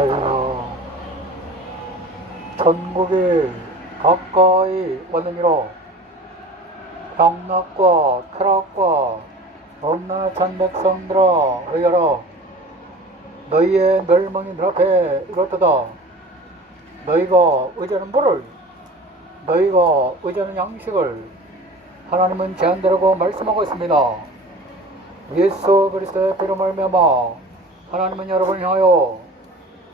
하여라. 전국이 가까이 왔느니라. 향락과 쾌락과 엄나 천백성들아 의하라. 너희의 멸망이 늘 앞에 이렇도다. 너희가 의지하는 물을 너희가 의지하는 양식을 하나님은 제한되라고 말씀하고 있습니다. 예수 그리스도의 피로 말미암아 하나님은 여러분을 향하여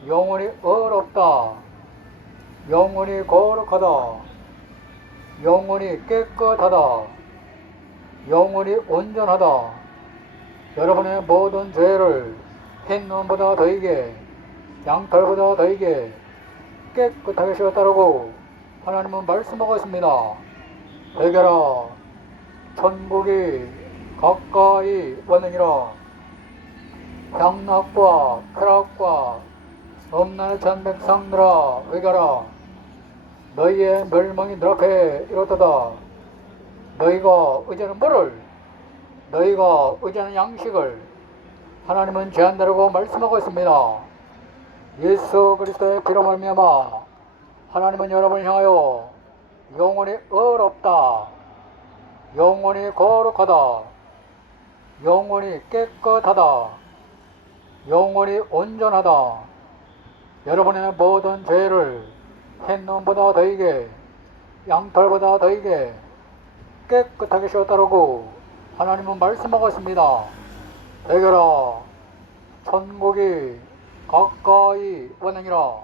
영원히 어렵다. 영원히 거룩하다. 영원히 깨끗하다. 영원히 온전하다. 여러분의 모든 죄를 흰눈보다 더이게 양털보다 더이게 깨끗하게 씌웠다라고 하나님은 말씀하고 있습니다. 대결아 천국이 가까이 왔느니라. 향락과 쾌락과 엄나의 천백성들아 의가라. 너희의 멸망이 늘 앞에 이렇도다. 너희가 의지하는 물을 너희가 의지하는 양식을 하나님은 제한다라고 말씀하고 있습니다. 예수 그리스도의 피로 말미암아 하나님은 여러분을 향하여 영원히 어렵다. 영원히 거룩하다. 영원히 깨끗하다. 영원히 온전하다 여러분의 모든 죄를 햇눈보다 더이게 양털보다 더이게 깨끗하게 씌웠다라고 하나님은 말씀하고 있습니다. 대결아 천국이 가까이 왔느니라.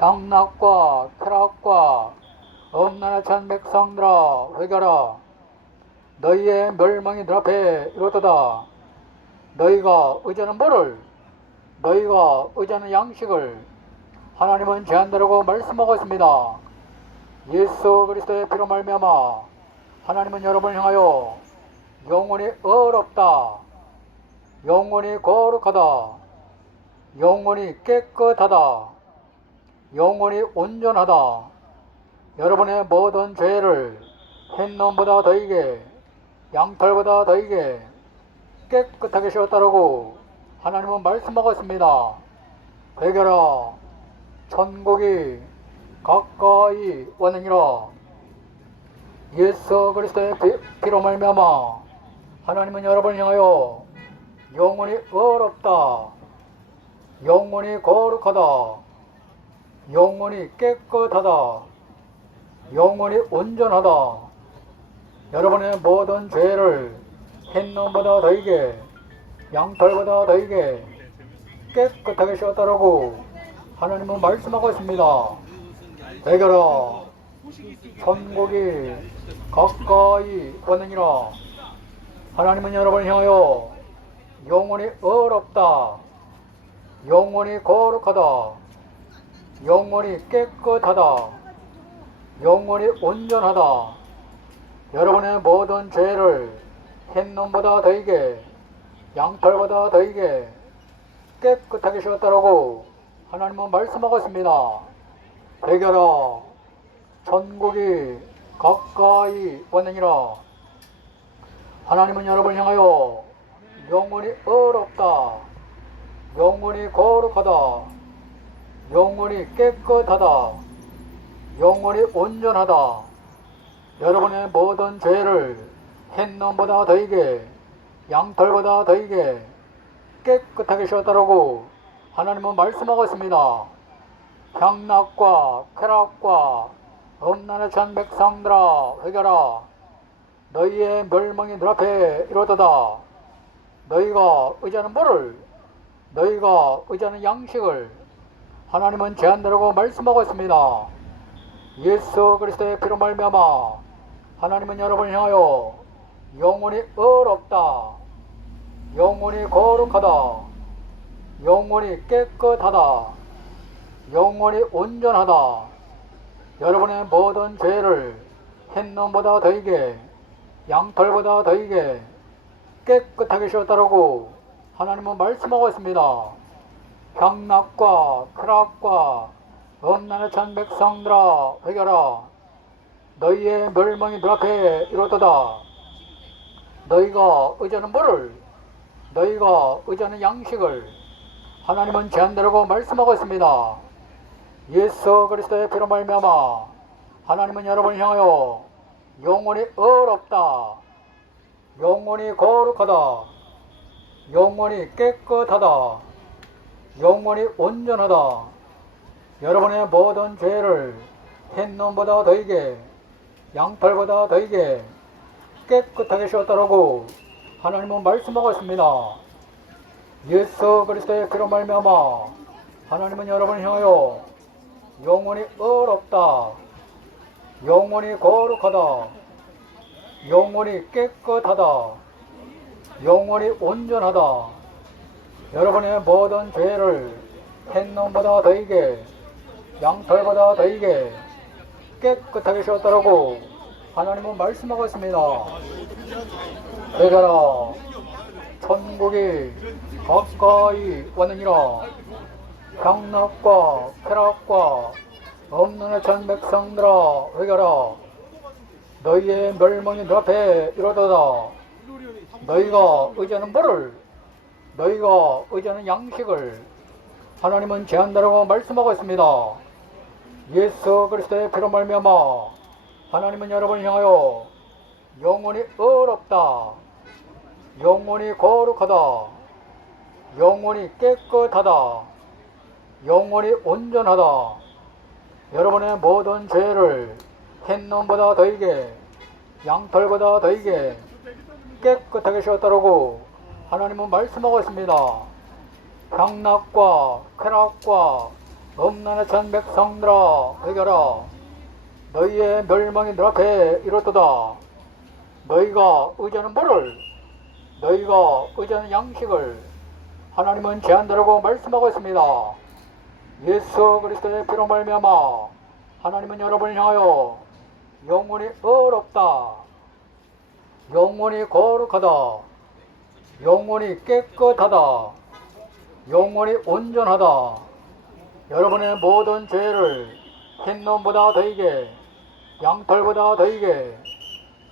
향락과 쾌락과 엄나라 천백성들아 회개라. 너희의 멸망이 늘 앞에 이렇도다. 너희가 의지하는 물을 너희가 의지하는 양식을 하나님은 제한다라고 말씀하고 있습니다. 예수 그리스도의 피로 말미암아 하나님은 여러분을 향하여 영원히 어렵다 영원히 거룩하다 영원히 깨끗하다 영원히 온전하다 여러분의 모든 죄를 흰눈보다 더이게 양털보다 더이게 깨끗하게 씌웠다라고 하나님은 말씀하고 있습니다. 대결아 천국이 가까이 왔느니라. 예수 그리스도의 피- 피로 말미암아 하나님은 여러분을 향하여 영원히 어렵다. 영원히 거룩하다. 영원히 깨끗하다. 영원히 온전하다. 여러분의 모든 죄를 흰눈보다 더이게 양털보다 더이게 깨끗하게 씌웠다라고 하나님은 말씀하고 있습니다. 대결아 천국이 가까이 왔느니라. 하나님은 여러분을 향하여 영원히 어렵다. 영원히 거룩하다. 영원히 깨끗하다. 영원히 온전하다. 여러분의 모든 죄를 흰눈보다 더이게 양털보다 더이게 깨끗하게 씌웠다라고 하나님은 말씀하고 있습니다. 대결아 천국이 가까이 왔느니라. 하나님은 여러분을 향하여 영원히 어렵다. 영원히 거룩하다. 영원히 깨끗하다. 영원히 온전하다. 여러분의 모든 죄를 흰눈보다 더이게 양털보다 더이게 깨끗하게 씌웠다라고 하나님은 말씀하고 있습니다. 향락과 쾌락과 엄난의 천백성들아 회개라 너희의 멸망이 늘 앞에 이르도다 너희가 의지하는 물을 너희가 의지하는 양식을 하나님은 제한되라고 말씀하고 있습니다. 예수 그리스도의 피로 말미암아 하나님은 여러분을 향하여 영원히 어렵다. 영원히 거룩하다. 영원히 깨끗하다. 영원히 온전하다. 여러분의 모든 죄를 흰눈보다 더이게 양털보다 더이게 깨끗하게 씌웠다라고 하나님은 말씀하고 있습니다. 향락과 쾌락과 엄난의 천백성들아 회개라. 너희의 멸망이 늘 앞에 이렇도다 너희가 의지하는 물을 너희가 의지하는 양식을 하나님은 제한되라고 말씀하고 있습니다. 예수 그리스도의 피로 말미암아 하나님은 여러분을 향하여 영원히 어렵다. 영원히 거룩하다. 영원히 깨끗하다. 영원히 온전하다. 여러분의 모든 죄를 햇놈보다 더이게 양털보다 더이게 깨끗하게 씌웠다라고 하나님은 말씀하고 있습니다. 예수 그리스도의 피로 말미암아 하나님은 여러분을 향하여 영원히 어렵다. 영원히 거룩하다. 영원히 깨끗하다. 영원히 온전하다. 여러분의 모든 죄를 햇놈보다 더이게 양털보다 더이게 깨끗하게 씌웠다라고 하나님은 말씀하고 있습니다. 내가라 천국이 가까이 왔느니라. 강락과 쾌락과 없는 전 백성들아 회개라. 너희의 멸망이 너 앞에 이르도다. 너희가 의지하는 뭐를 너희가 의지하는 양식을 하나님은 제한다라고 말씀하고 있습니다. 예수 그리스도의 피로 말미암아 하나님은 여러분을 향하여 영원히 어렵다. 영원히 거룩하다. 영원히 깨끗하다. 영원히 온전하다. 여러분의 모든 죄를 햇놈보다 더이게 양털보다 더이게 깨끗하게 씌웠다라고 하나님은 말씀하고 있습니다. 향락과 쾌락과 음란의 전 백성들아 회개라 너희의 멸망이 너 앞에 이렇도다 너희가 의지하는 뭐를 너희가 의지하는 양식을 하나님은 제한다라고 말씀하고 있습니다. 예수 그리스도의 피로 말미암아 하나님은 여러분을 향하여 영원히 어렵다. 영원히 거룩하다. 영원히 깨끗하다. 영원히 온전하다. 여러분의 모든 죄를 흰놈보다 더이게 양털보다 더이게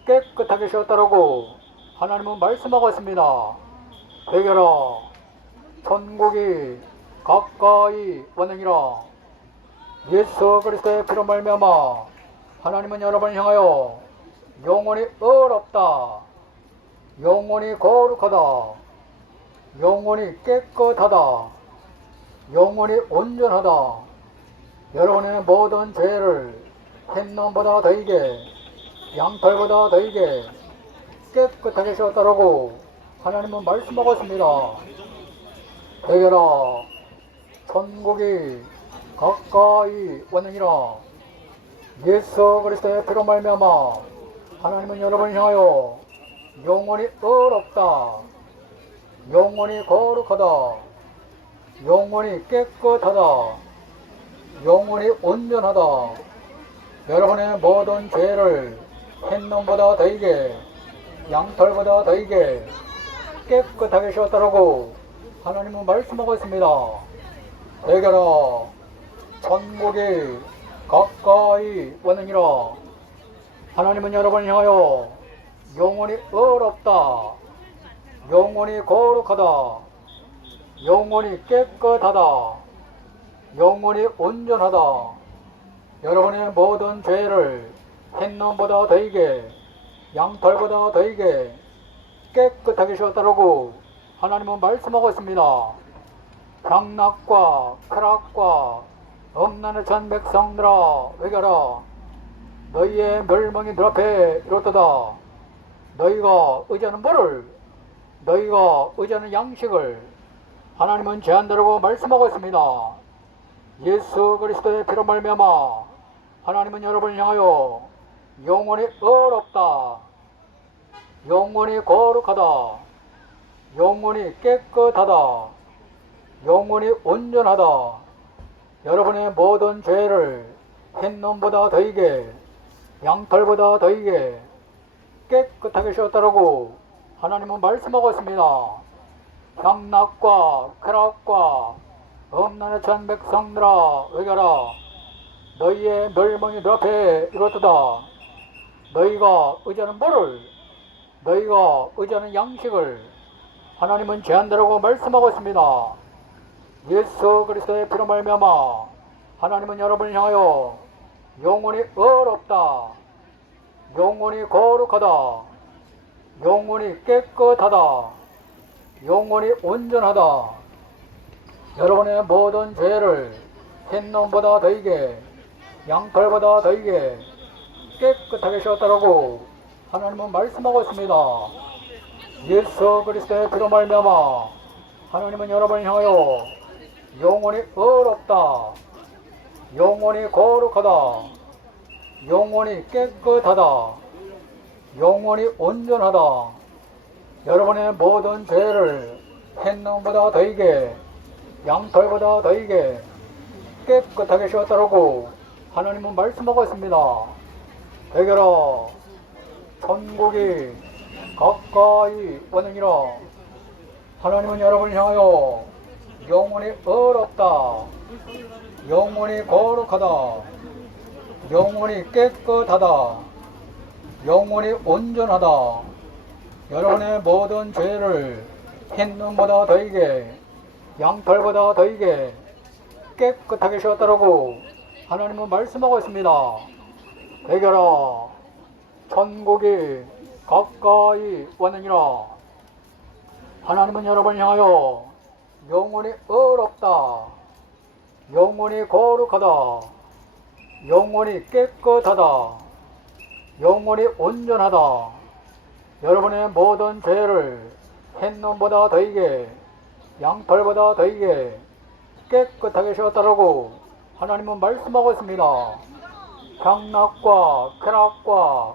깨끗하게 씌웠다라고 하나님은 말씀하고 있습니다. 되게라 천국이 가까이 왔느니라 예수 그리스도의 피로 말미암아 하나님은 여러분을 향하여 영원히 어렵다 영원히 거룩하다 영원히 깨끗하다 영원히 온전하다 여러분의 모든 죄를 햇놈보다 더이게 양털보다 더이게 깨끗하게 씌웠다라고 하나님은 말씀하고 있습니다. 대결아 천국이 가까이 왔느니라 예수 그리스도의 피로 말미암아 하나님은 여러분을 향하여 영원히 어렵다 영원히 거룩하다 영원히 깨끗하다 영원히 온전하다 여러분의 모든 죄를 햇놈보다 더이게 양털보다 더이게 깨끗하게 씌웠다라고 하나님은 말씀하고 있습니다. 대결아 천국이 가까이 왔느니라 하나님은 여러분을 향하여 영원히 어렵다 영원히 거룩하다 영원히 깨끗하다 영원히 온전하다 여러분의 모든 죄를 햇놈보다 더이게 양털보다 더이게 깨끗하게 씌웠다라고 하나님은 말씀하고 있습니다. 강락과 쾌락과 엄난의 전 백성들아 외겨라 너희의 멸망이 너 앞에 이렇도다 너희가 의지하는 뭐를 너희가 의지하는 양식을 하나님은 제한다라고 말씀하고 있습니다. 예수 그리스도의 피로 말미암아 하나님은 여러분을 향하여 영원히 어렵다. 영원히 거룩하다. 영원히 깨끗하다. 영원히 온전하다. 여러분의 모든 죄를 햇놈보다 더이게 양털보다 더이게 깨끗하게 씌웠다라고 하나님은 말씀하고 있습니다. 향락과 쾌락과 엄난의 전 백성들아 외겨라 너희의 멸망이 너 앞에 이렇도다. 너희가 의지하는 뭐를 너희가 의지하는 양식을 하나님은 제한다라고 말씀하고 있습니다. 예수 그리스도의 피로 말미암아 하나님은 여러분을 향하여 영원히 어렵다. 영원히 거룩하다. 영원히 깨끗하다. 영원히 온전하다. 여러분의 모든 죄를 흰놈보다 더이게 양털보다 더이게 깨끗하게 셨다라고 하나님은 말씀하고 있습니다. 예수 그리스도의 피로 말미암아 하나님은 여러분을 향하여 영원히 어렵다 영원히 거룩하다 영원히 깨끗하다 영원히 온전하다 여러분의 모든 죄를 햇놈보다 더이게 양털보다 더이게 깨끗하게 셨다라고 하나님은 말씀하고 있습니다. 되게라 천국이 가까이 오느니라. 하나님은 여러분을 향하여 영원히 어렵다. 영원히 거룩하다. 영원히 깨끗하다. 영원히 온전하다. 여러분의 모든 죄를 흰눈보다 더이게 양털보다 더이게 깨끗하게 셨다라고 하나님은 말씀하고 있습니다. 대결아 천국이 가까이 왔느니라. 하나님은 여러분을 향하여 영원히 어렵다. 영원히 거룩하다. 영원히 깨끗하다. 영원히 온전하다. 여러분의 모든 죄를 햇놈보다 더이게 양털보다 더이게 깨끗하게 셨다라고 하나님은 말씀하고 있습니다. 강락과 쾌락과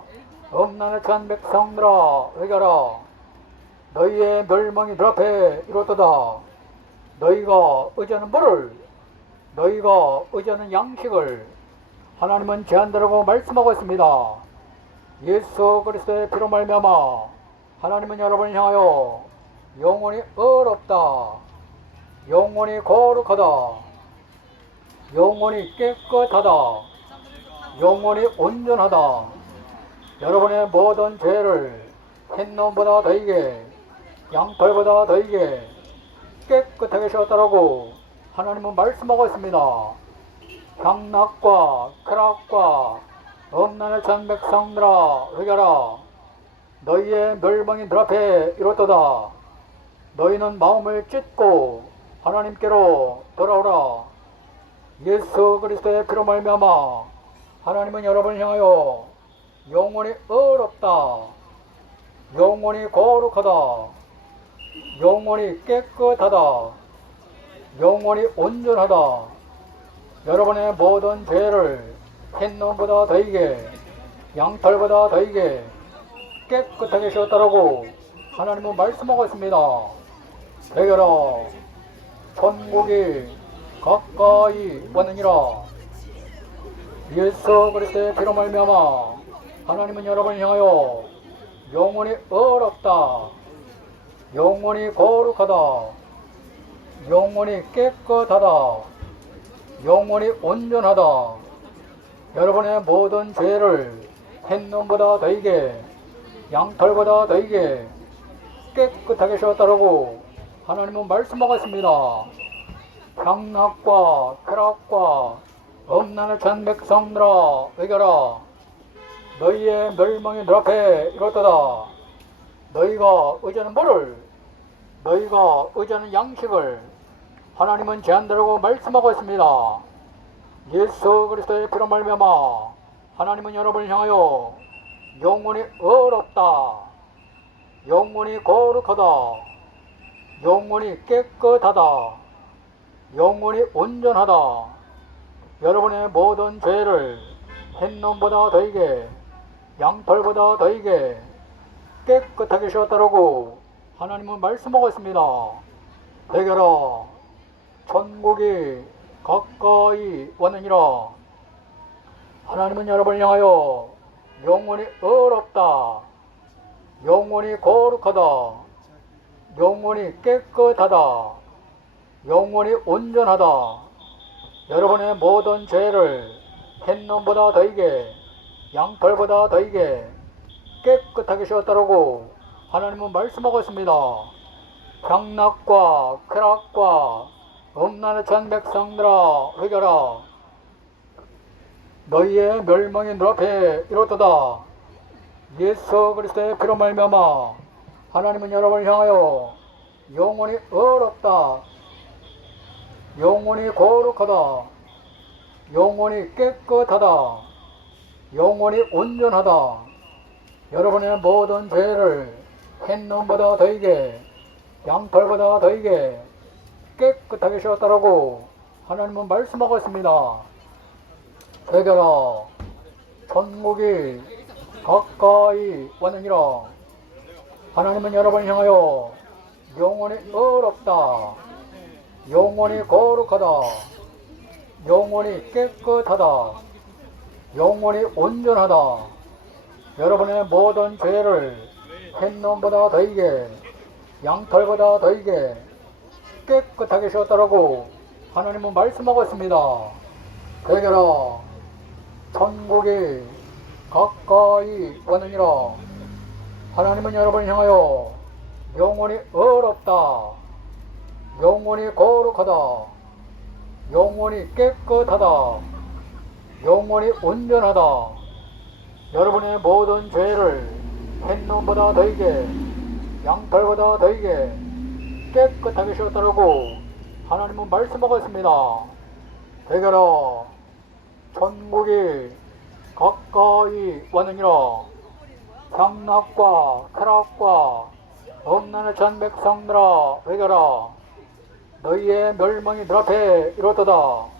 엄난의 천 백성들아 회개라 너희의 멸망이 너 앞에 이렇도다 너희가 의지하는 물을 너희가 의지하는 양식을 하나님은 제한다라고 말씀하고 있습니다. 예수 그리스도의 피로 말미암아 하나님은 여러분을 향하여 영원히 어렵다 영원히 거룩하다 영원히 깨끗하다. 영원히 온전하다. 여러분의 모든 죄를 흰놈보다 더이게 양털보다 더이게 깨끗하게 셨다라고 하나님은 말씀하고 있습니다. 향락과 쾌락과 엄난의 전 백성들아 회개라. 너희의 멸망이 너 앞에 이렇도다. 너희는 마음을 찢고 하나님께로 돌아오라 예수 그리스도의 피로 말미암아 하나님은 여러분을 향하여 영원히 어렵다 영원히 거룩하다 영원히 깨끗하다 영원히 온전하다 여러분의 모든 죄를 흰놈보다 더이게 양털보다 더이게 깨끗하게 셨다라고 하나님은 말씀하고 있습니다. 대결아 천국이 가까이 왔느니라 예수 그리스도의 피로 말미암아 하나님은 여러분을 향하여 영원히 어렵다 영원히 거룩하다 영원히 깨끗하다 영원히 온전하다 여러분의 모든 죄를 햇놈보다 더이게 양털보다 더이게 깨끗하게 셨다라고 하나님은 말씀하고 있습니다. 향락과 쾌락과 엄난의 천 백성들아 외겨라 너희의 멸망이 너 앞에 이렇도다. 너희가 의지하는 물을 너희가 의지하는 양식을 하나님은 제한다라고 말씀하고 있습니다. 예수 그리스도의 피로 말미암아 하나님은 여러분을 향하여 영원히 어렵다. 영원히 거룩하다. 영원히 깨끗하다 영원히 온전하다. 여러분의 모든 죄를 햇놈보다 더이게 양털보다 더이게 깨끗하게 셨다라고 하나님은 말씀하고 있습니다. 대결아 천국이 가까이 왔느니라. 하나님은 여러분을 향하여 영원히 어렵다. 영원히 거룩하다. 영원히 깨끗하다 영원히 온전하다. 여러분의 모든 죄를 햇놈보다 더이게 양털보다 더이게 깨끗하게 셨다라고 하나님은 말씀하고 있습니다. 향락과 쾌락과 음란의 천 백성들아 회개라. 너희의 멸망이 눈앞에 이렇도다. 예수 그리스도의 피로 말미암아 하나님은 여러분을 향하여 영원히 어렵다 영원히 거룩하다. 영원히 깨끗하다. 영원히 온전하다. 여러분의 모든 죄를 햇눈보다 더이게 양털보다 더이게 깨끗하게 씌웠다라고 하나님은 말씀하고 있습니다. 되겨라 천국이 가까이 왔느니라. 하나님은 여러분을 향하여 영원히 어렵다 영원히 거룩하다. 영원히 깨끗하다. 영원히 온전하다. 여러분의 모든 죄를 햇놈보다 더이게 양털보다 더이게 깨끗하게 씌웠다라고 하나님은 말씀하고 있습니다. 되게라 천국이 가까이 왔느니라. 하나님은 여러분을 향하여 영원히 어렵다 영원히 거룩하다. 영원히 깨끗하다. 영원히 온전하다. 여러분의 모든 죄를 햇놈보다 더이게 양털보다 더이게 깨끗하게 씌웠다라고 하나님은 말씀하고 있습니다. 되게라 천국이 가까이 왔느니라. 향락과 쾌락과 엄난의 전 백성들아 회개라 너희의 멸망이 눈앞에 이렇도다